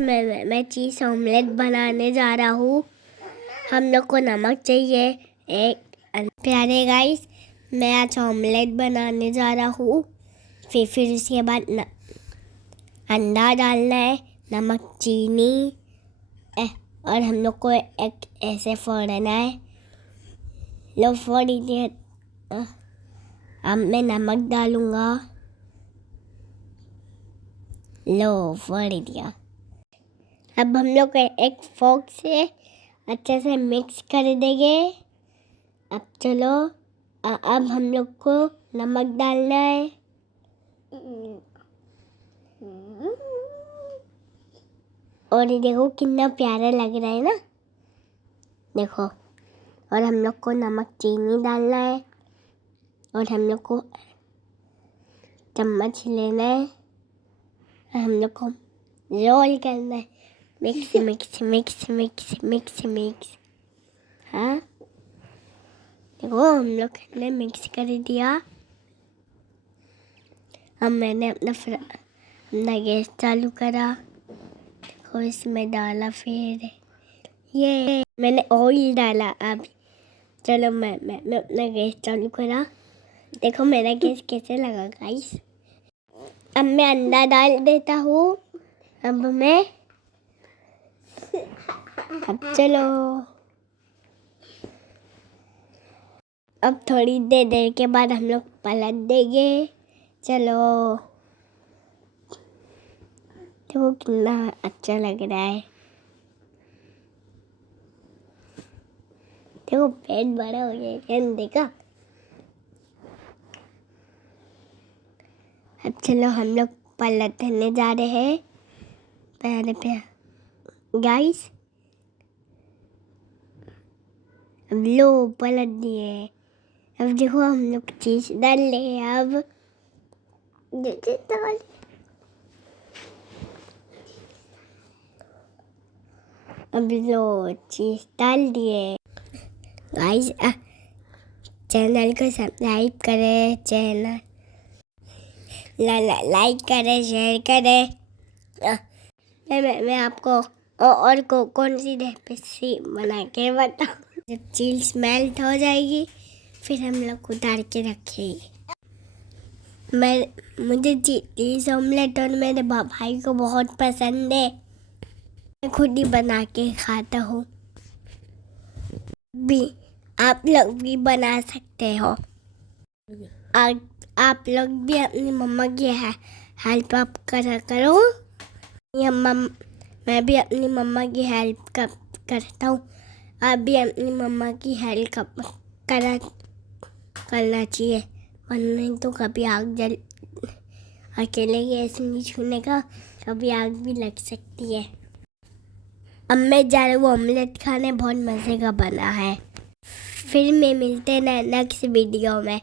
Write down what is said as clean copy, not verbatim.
Guys मैं चीज़ omelette बनाने जा रहा हूँ। हम लोग को नमक चाहिए एक प्यारे गाइस। मैं आज ऑमलेट बनाने जा रहा हूँ। फिर उसके बाद अंडा डालना है, नमक, चीनी और हम लोग को एक ऐसे फोड़ना है। लो फोड़ दीजिए। अब मैं नमक डालूँगा। लो फोड़ दिया। अब हम लोग एक फोक से अच्छे से मिक्स कर देंगे। अब चलो अब हम लोग को नमक डालना है। और ये देखो कितना प्यारा लग रहा है ना, देखो। और हम लोग को नमक, चीनी डालना है और हम लोग को चम्मच लेना है। हम लोग को रोल करना है। Mix mix mix mix mix mix. हाँ देखो हम लोग ने मिक्स कर दिया। अब मैंने अपना गैस चालू करा। देखो इसमें डाला, फिर ये मैंने ऑयल डाला। अब चलो मैं अपना गैस चालू करा। देखो मेरा गैस कैसे लगा गाइस। अब मैं अंडा डाल देता हूँ। अब चलो अब थोड़ी देर के बाद हम लोग पलट देंगे। चलो देखो कितना अच्छा लग रहा है। देखो पेट बड़ा हो गया देखा। अब चलो हम लोग पलटने जा रहे हैं। पहले गाइस, अब लो पलट दिए। अब देखो हम लोग चीज डाल ले। अब लो चीज डाल दिए। गाइस चैनल को सब्सक्राइब करें, चैनल लाइक करें, शेयर करें। मैं आपको और कौन सी रेसिपी बना के बताऊँ। जब चीज मेल्ट हो जाएगी फिर हम लोग उतार के रखेंगे। मुझे चीज ऑमलेट और मेरे भाई को बहुत पसंद है। मैं खुद ही बना के खाता हूँ। भी आप लोग भी बना सकते हो। आप लोग भी अपनी मम्मा की हेल्प आप करो। मैं भी अपनी मम्मा की हेल्प करता हूँ। आप भी अपनी मम्मा की हेल्प करना चाहिए, वरना तो कभी आग जल अकेले गैस नहीं छूने का, कभी आग भी लग सकती है। अब मैं जा रही हूँ ऑमलेट खाने, बहुत मज़े का बना है। फिर मैं मिलते हैं नेक्स्ट वीडियो में।